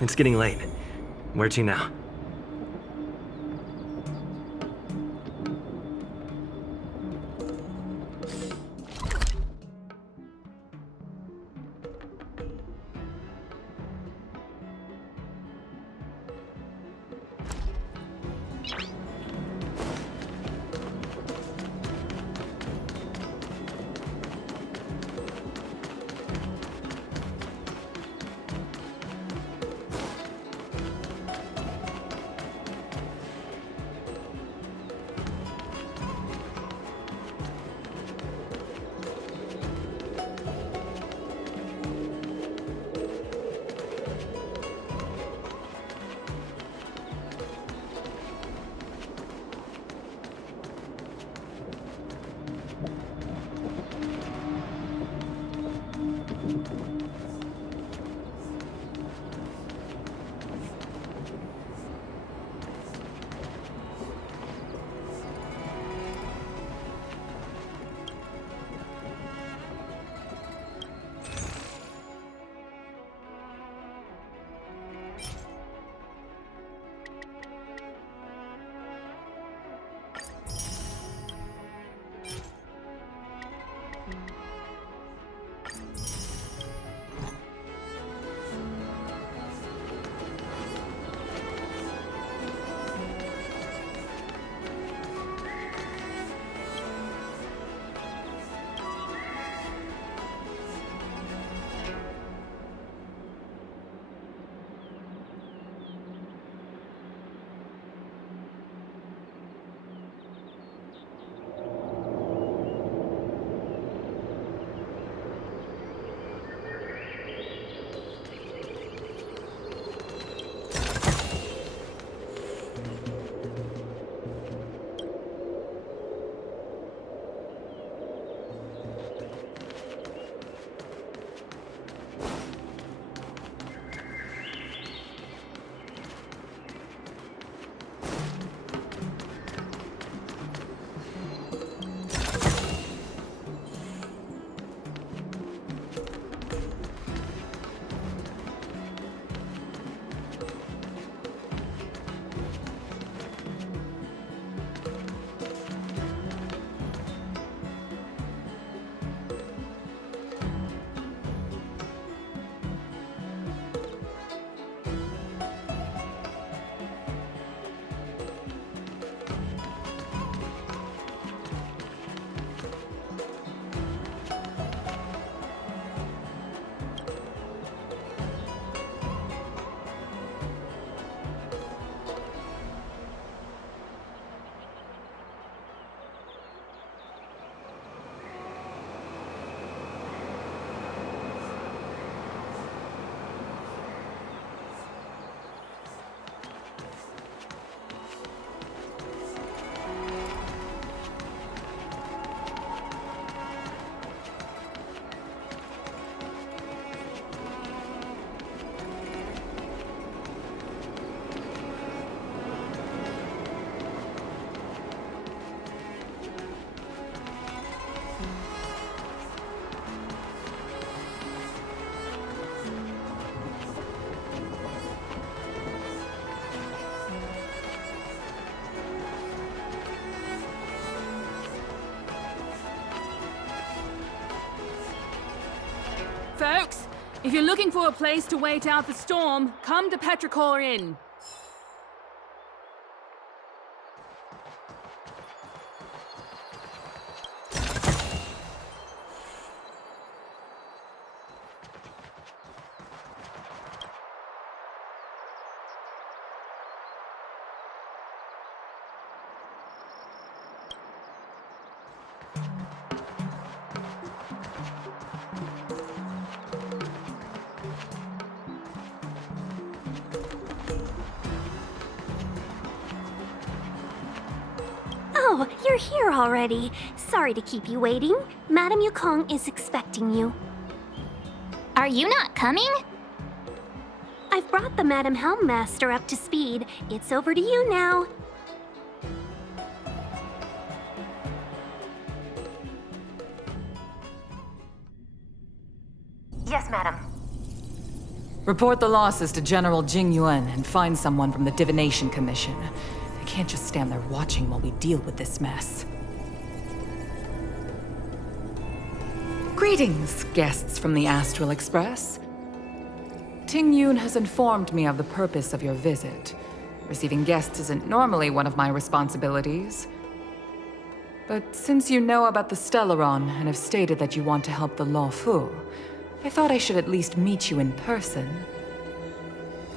It's getting late. Where to now? Folks, if you're looking for a place to wait out the storm, come to Petrichor Inn. Oh, you're here already. Sorry to keep you waiting. Madame Yukong is expecting you. Are you not coming? I've brought the Madame Helmmaster up to speed. It's over to you now. Yes, madam. Report the losses to General Jing Yuan and find someone from the Divination Commission. I can't just stand there watching while we deal with this mess. Greetings, guests from the Astral Express. Ting Yun has informed me of the purpose of your visit. Receiving guests isn't normally one of my responsibilities. But since you know about the Stellaron and have stated that you want to help the Law Fu, I thought I should at least meet you in person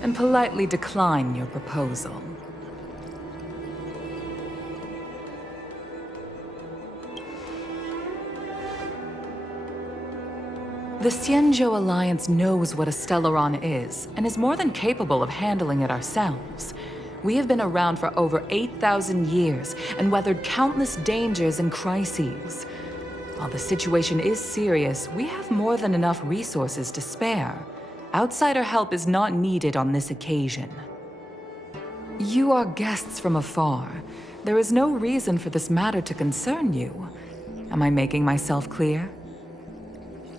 and politely decline your proposal. The Xianzhou Alliance knows what a Stellaron is, and is more than capable of handling it ourselves. We have been around for over 8,000 years, and weathered countless dangers and crises. While the situation is serious, we have more than enough resources to spare. Outsider help is not needed on this occasion. You are guests from afar. There is no reason for this matter to concern you. Am I making myself clear?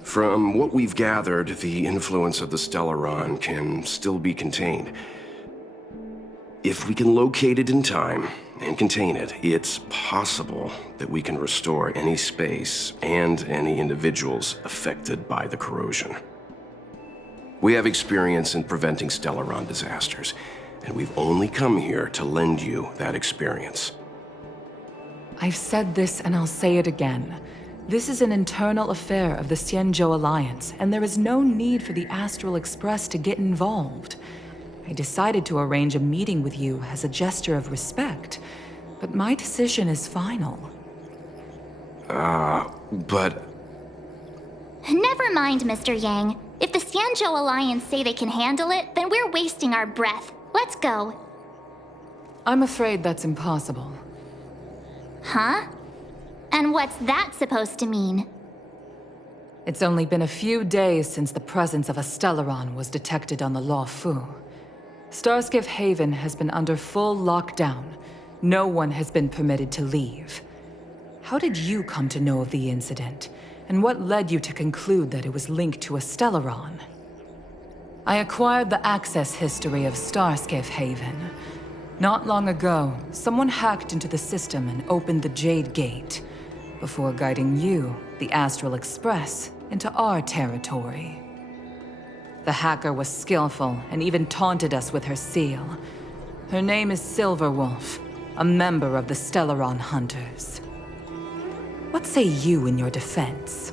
From what we've gathered, the influence of the Stellaron can still be contained. If we can locate it in time and contain it, it's possible that we can restore any space and any individuals affected by the corrosion. We have experience in preventing Stellaron disasters, and we've only come here to lend you that experience. I've said this and I'll say it again. This is an internal affair of the Xianzhou Alliance, and there is no need for the Astral Express to get involved. I decided to arrange a meeting with you as a gesture of respect, but my decision is final. But... Never mind, Mr. Yang. If the Xianzhou Alliance say they can handle it, then we're wasting our breath. Let's go. I'm afraid that's impossible. Huh? And what's that supposed to mean? It's only been a few days since the presence of a Stellaron was detected on the Law Fu. Starskiff Haven has been under full lockdown. No one has been permitted to leave. How did you come to know of the incident? And what led you to conclude that it was linked to a Stellaron? I acquired the access history of Starskiff Haven. Not long ago, someone hacked into the system and opened the Jade Gate, before guiding you, the Astral Express, into our territory. The hacker was skillful and even taunted us with her seal. Her name is Silverwolf, a member of the Stellaron Hunters. What say you in your defense?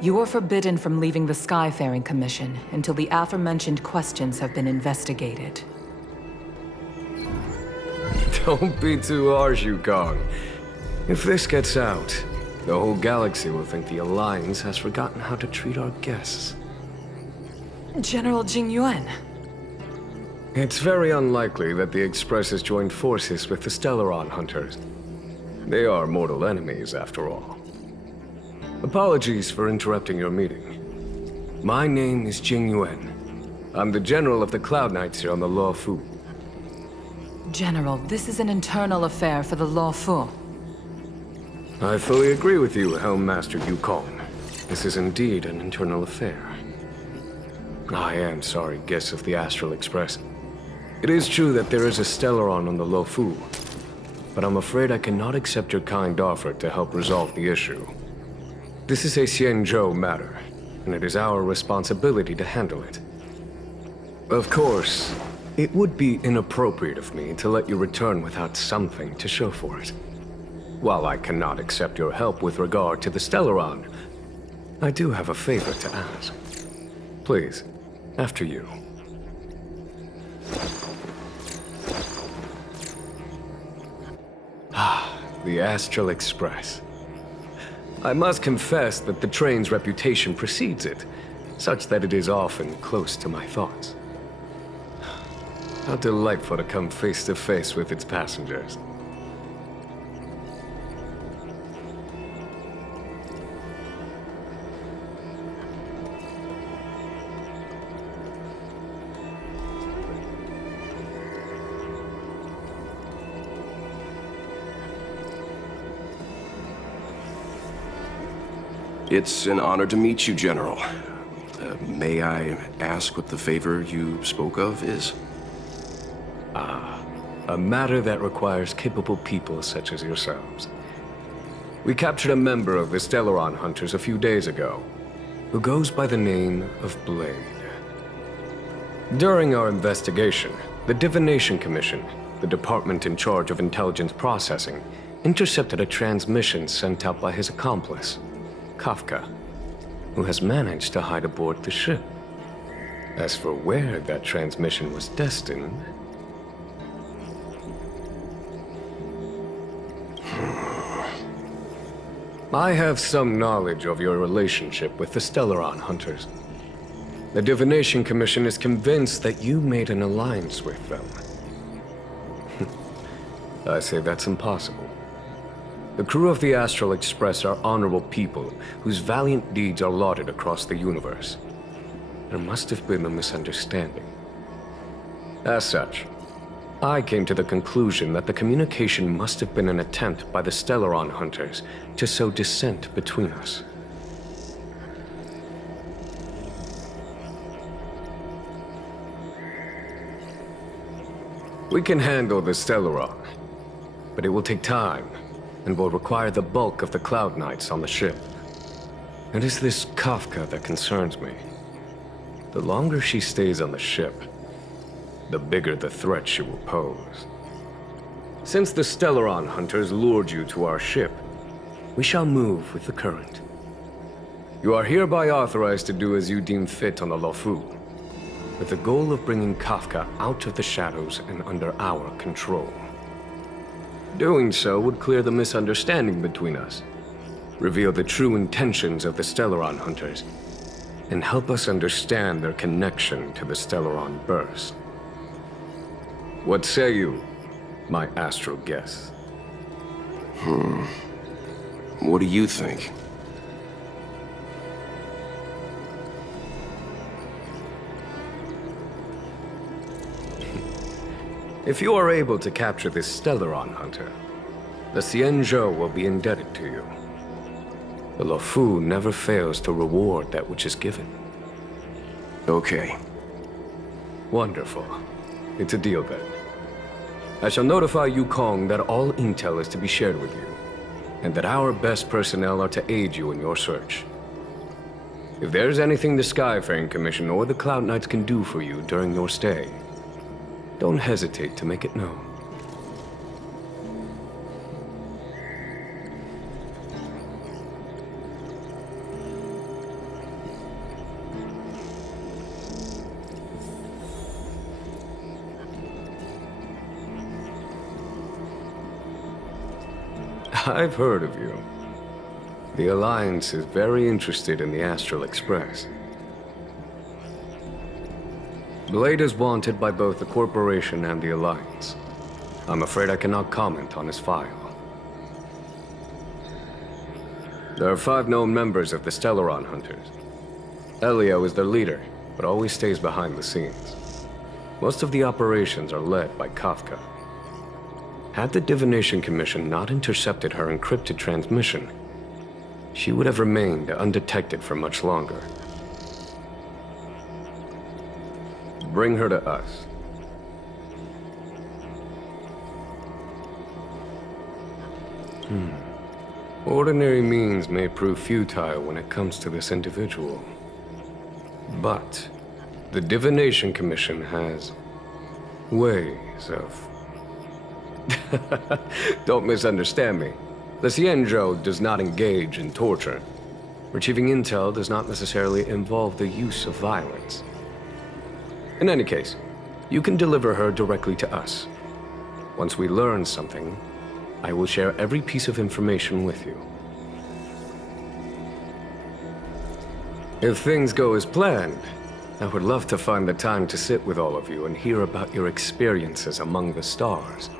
You are forbidden from leaving the Skyfaring Commission until the aforementioned questions have been investigated. Don't be too harsh, Yukong. If this gets out, the whole galaxy will think the Alliance has forgotten how to treat our guests. General Jing Yuan. It's very unlikely that the Express has joined forces with the Stellaron Hunters. They are mortal enemies, after all. Apologies for interrupting your meeting. My name is Jing Yuan. I'm the General of the Cloud Knights here on the Law Fu. General, this is an internal affair for the Law Fu. I fully agree with you, Helm Master Yukong. This is indeed an internal affair. I am sorry, guests of the Astral Express. It is true that there is a Stellaron on the Law Fu, but I'm afraid I cannot accept your kind offer to help resolve the issue. This is a Xianzhou matter, and it is our responsibility to handle it. Of course, it would be inappropriate of me to let you return without something to show for it. While I cannot accept your help with regard to the Stellaron, I do have a favor to ask. Please, after you. The Astral Express. I must confess that the train's reputation precedes it, such that it is often close to my thoughts. How delightful to come face to face with its passengers. It's an honor to meet you, General. May I ask what the favor you spoke of is? A matter that requires capable people such as yourselves. We captured a member of the Stellaron Hunters a few days ago, who goes by the name of Blade. During our investigation, the Divination Commission, the department in charge of intelligence processing, intercepted a transmission sent out by his accomplice, Kafka, who has managed to hide aboard the ship. As for where that transmission was destined... I have some knowledge of your relationship with the Stellaron Hunters. The Divination Commission is convinced that you made an alliance with them. I say that's impossible. The crew of the Astral Express are honorable people whose valiant deeds are lauded across the universe. There must have been a misunderstanding. As such, I came to the conclusion that the communication must have been an attempt by the Stellaron Hunters to sow dissent between us. We can handle the Stellaron, but it will take time and will require the bulk of the Cloud Knights on the ship. It is this Kafka that concerns me. The longer she stays on the ship, the bigger the threat she will pose. Since the Stellaron Hunters lured you to our ship, we shall move with the current. You are hereby authorized to do as you deem fit on the Lofu, with the goal of bringing Kafka out of the shadows and under our control. Doing so would clear the misunderstanding between us, reveal the true intentions of the Stellaron Hunters, and help us understand their connection to the Stellaron Burst. What say you, my astral guests? What do you think? If you are able to capture this Stellaron Hunter, the Xianzhou will be indebted to you. The Lofu never fails to reward that which is given. Okay. Wonderful. It's a deal then. I shall notify Yukong that all intel is to be shared with you, and that our best personnel are to aid you in your search. If there's anything the Skyfaring Commission or the Cloud Knights can do for you during your stay, don't hesitate to make it known. I've heard of you. The Alliance is very interested in the Astral Express. Blade is wanted by both the Corporation and the Alliance. I'm afraid I cannot comment on his file. There are 5 known members of the Stellaron Hunters. Elio is their leader, but always stays behind the scenes. Most of the operations are led by Kafka. Had the Divination Commission not intercepted her encrypted transmission, she would have remained undetected for much longer. Bring her to us. Ordinary means may prove futile when it comes to this individual. But the Divination Commission has ways of... Don't misunderstand me. The Xianzhou does not engage in torture. Retrieving intel does not necessarily involve the use of violence. In any case, you can deliver her directly to us. Once we learn something, I will share every piece of information with you. If things go as planned, I would love to find the time to sit with all of you and hear about your experiences among the stars.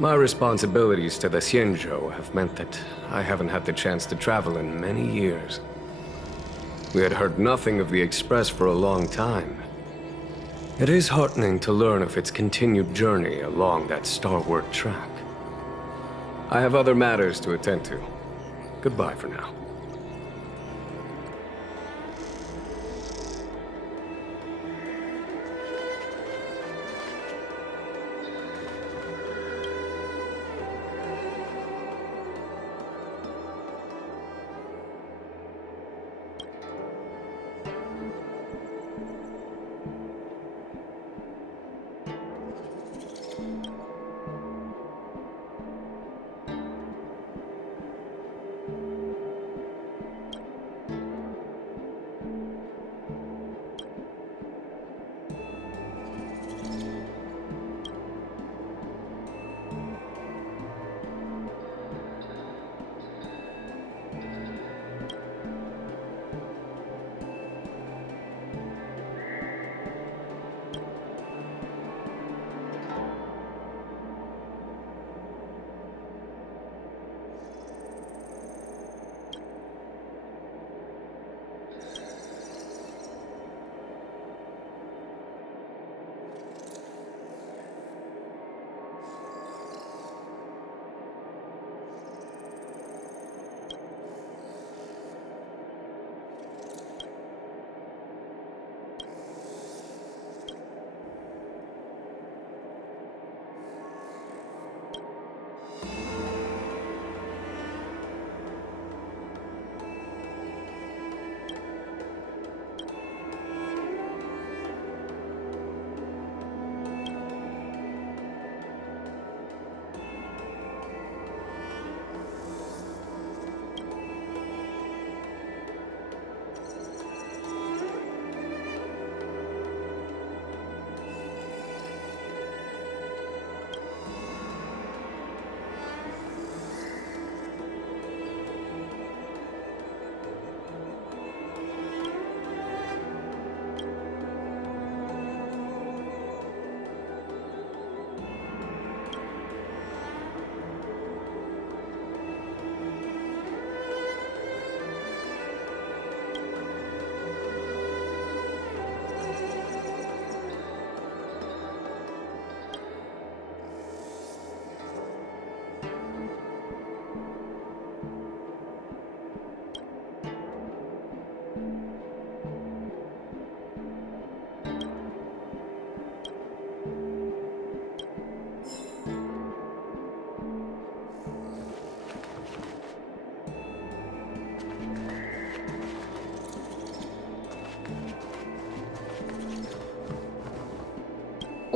My responsibilities to the Xianzhou have meant that I haven't had the chance to travel in many years. We had heard nothing of the Express for a long time. It is heartening to learn of its continued journey along that starward track. I have other matters to attend to. Goodbye for now.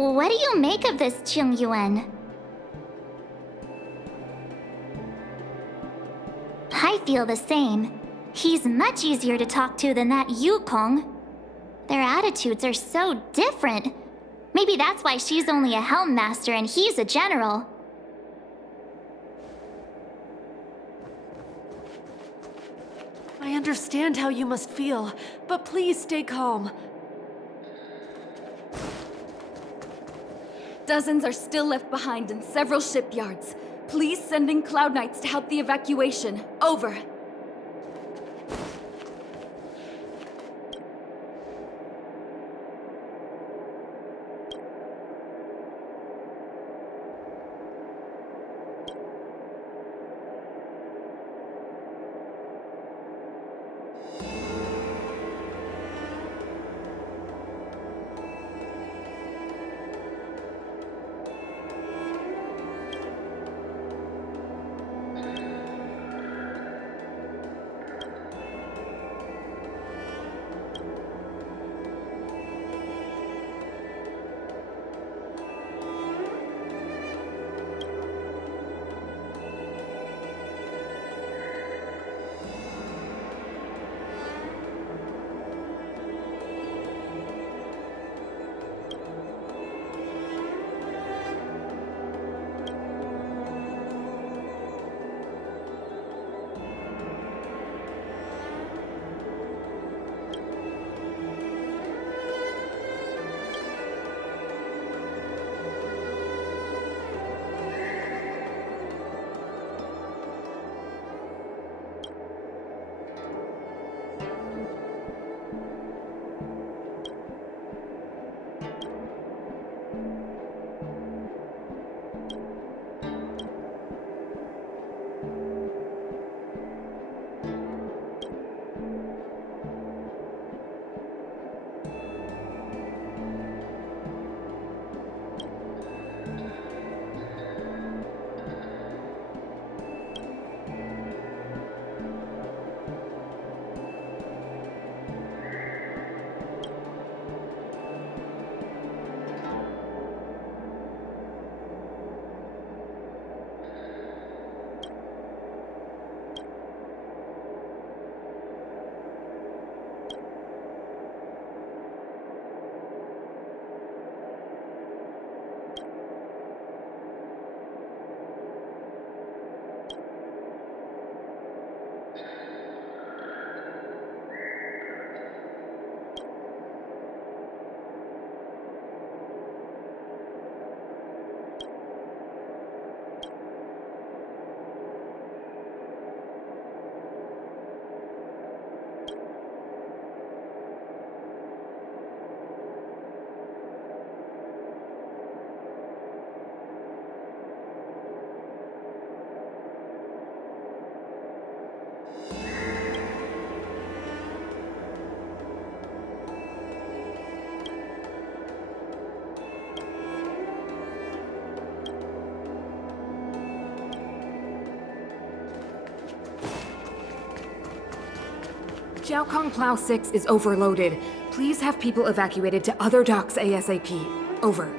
What do you make of this Chung Yuan? I feel the same. He's much easier to talk to than that Yukong. Their attitudes are so different. Maybe that's why she's only a Helm Master and he's a general. I understand how you must feel, but please stay calm. Dozens are still left behind in several shipyards. Please send in Cloud Knights to help the evacuation. Over. Jiaokong Plow 6 is overloaded. Please have people evacuated to other docks ASAP. Over.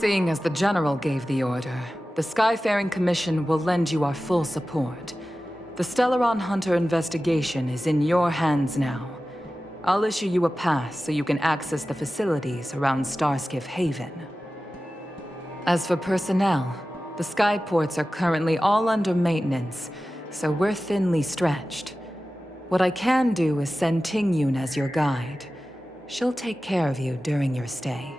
Seeing as the General gave the order, the Skyfaring Commission will lend you our full support. The Stellaron Hunter investigation is in your hands now. I'll issue you a pass so you can access the facilities around Starskiff Haven. As for personnel, the skyports are currently all under maintenance, so we're thinly stretched. What I can do is send Tingyun as your guide. She'll take care of you during your stay.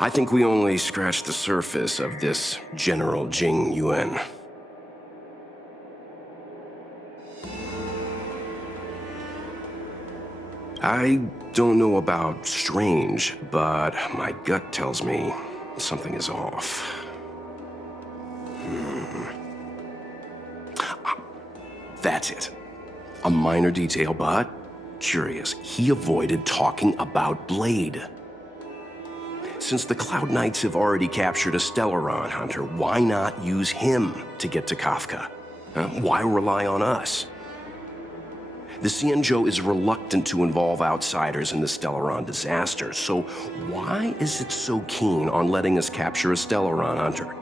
I think we only scratched the surface of this General Jing Yuan. I don't know about strange, but my gut tells me something is off. That's it. A minor detail, but curious. He avoided talking about Blade. Since the Cloud Knights have already captured a Stellaron Hunter, why not use him to get to Kafka? Why rely on us? The Xianzhou is reluctant to involve outsiders in the Stellaron disaster, so why is it so keen on letting us capture a Stellaron Hunter?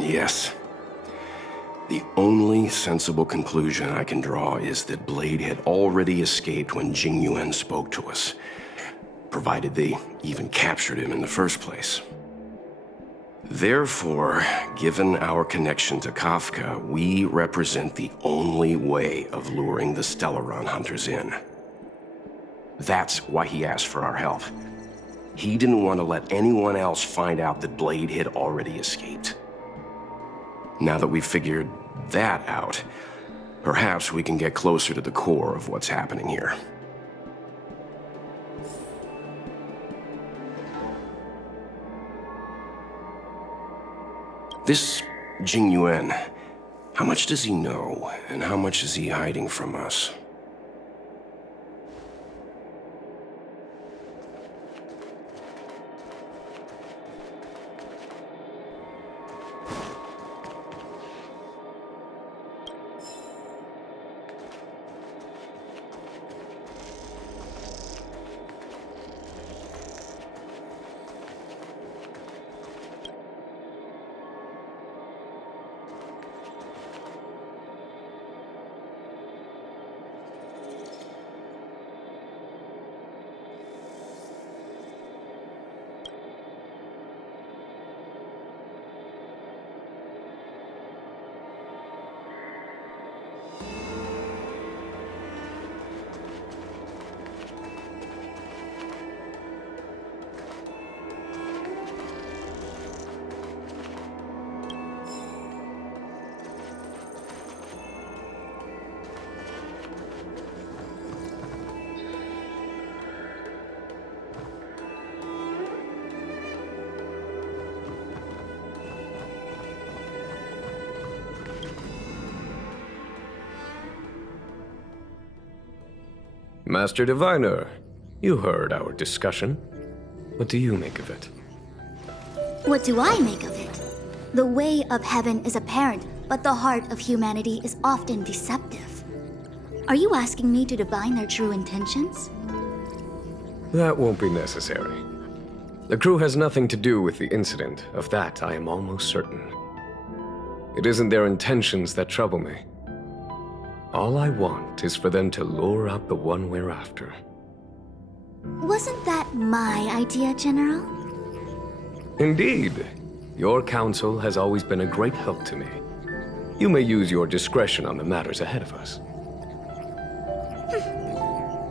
Yes. The only sensible conclusion I can draw is that Blade had already escaped when Jing Yuan spoke to us, provided they even captured him in the first place. Therefore, given our connection to Kafka, we represent the only way of luring the Stellaron Hunters in. That's why he asked for our help. He didn't want to let anyone else find out that Blade had already escaped. Now that we've figured that out, perhaps we can get closer to the core of what's happening here. This Jing Yuan, how much does he know, and how much is he hiding from us? Master Diviner, you heard our discussion. What do you make of it? What do I make of it? The way of heaven is apparent, but the heart of humanity is often deceptive. Are you asking me to divine their true intentions? That won't be necessary. The crew has nothing to do with the incident. Of that, I am almost certain. It isn't their intentions that trouble me. All I want is for them to lure out the one we're after. Wasn't that my idea, General? Indeed. Your counsel has always been a great help to me. You may use your discretion on the matters ahead of us.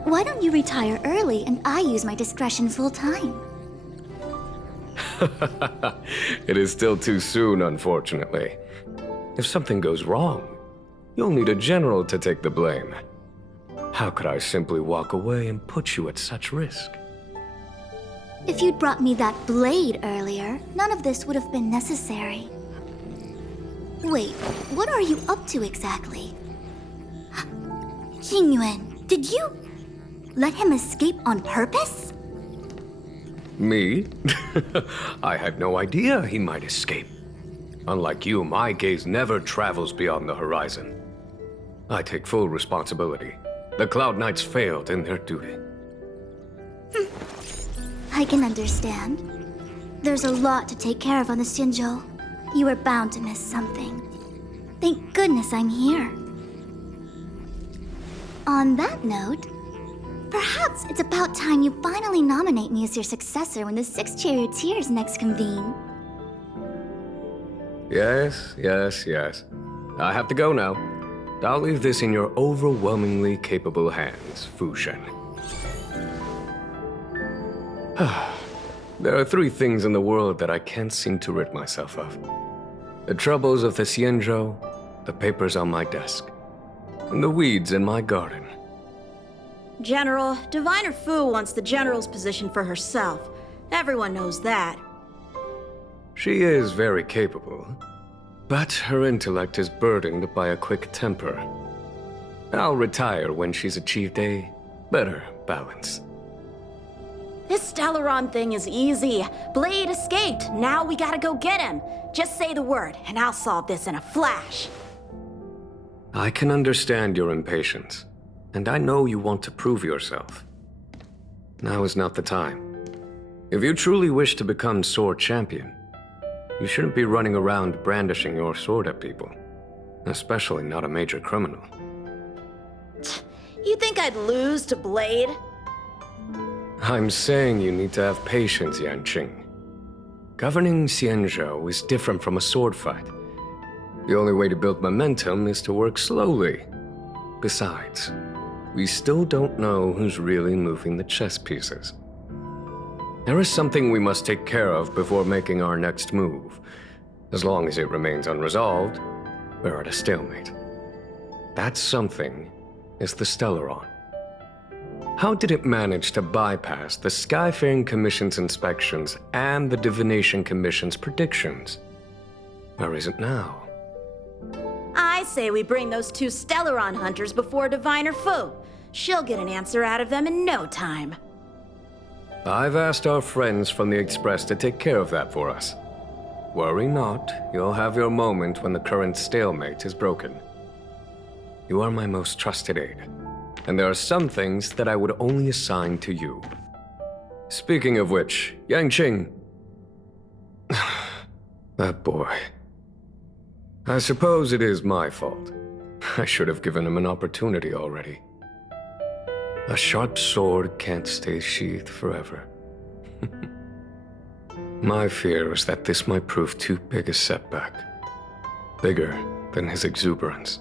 Why don't you retire early and I use my discretion full time? It is still too soon, unfortunately. If something goes wrong, you'll need a general to take the blame. How could I simply walk away and put you at such risk? If you'd brought me that blade earlier, none of this would have been necessary. Wait, what are you up to exactly? Jingyuan, did you let him escape on purpose? Me? I had no idea he might escape. Unlike you, my gaze never travels beyond the horizon. I take full responsibility. The Cloud Knights failed in their duty. I can understand. There's a lot to take care of on the Xinzhou. You were bound to miss something. Thank goodness I'm here. On that note, perhaps it's about time you finally nominate me as your successor when the 6 charioteers next convene. Yes. I have to go now. I'll leave this in your overwhelmingly capable hands, Fu Shen. There are 3 things in the world that I can't seem to rid myself of. The troubles of the Xianzhou, the papers on my desk, and the weeds in my garden. General, Diviner Fu wants the General's position for herself. Everyone knows that. She is very capable, but her intellect is burdened by a quick temper. I'll retire when she's achieved a better balance. This Stellaron thing is easy. Blade escaped. Now we gotta go get him. Just say the word, and I'll solve this in a flash. I can understand your impatience, and I know you want to prove yourself. Now is not the time. If you truly wish to become sword champion, you shouldn't be running around brandishing your sword at people, especially not a major criminal. You think I'd lose to Blade? I'm saying you need to have patience, Yanqing. Governing Xianzhou is different from a sword fight. The only way to build momentum is to work slowly. Besides, we still don't know who's really moving the chess pieces. There is something we must take care of before making our next move. As long as it remains unresolved, we're at a stalemate. That something is the Stellaron. How did it manage to bypass the Skyfaring Commission's inspections and the Divination Commission's predictions? Where is it now? I say we bring those 2 Stellaron hunters before Diviner Fu. She'll get an answer out of them in no time. I've asked our friends from the Express to take care of that for us. Worry not, you'll have your moment when the current stalemate is broken. You are my most trusted aide, and there are some things that I would only assign to you. Speaking of which, Yanqing... that boy. I suppose it is my fault. I should have given him an opportunity already. A sharp sword can't stay sheathed forever. My fear is that this might prove too big a setback. Bigger than his exuberance.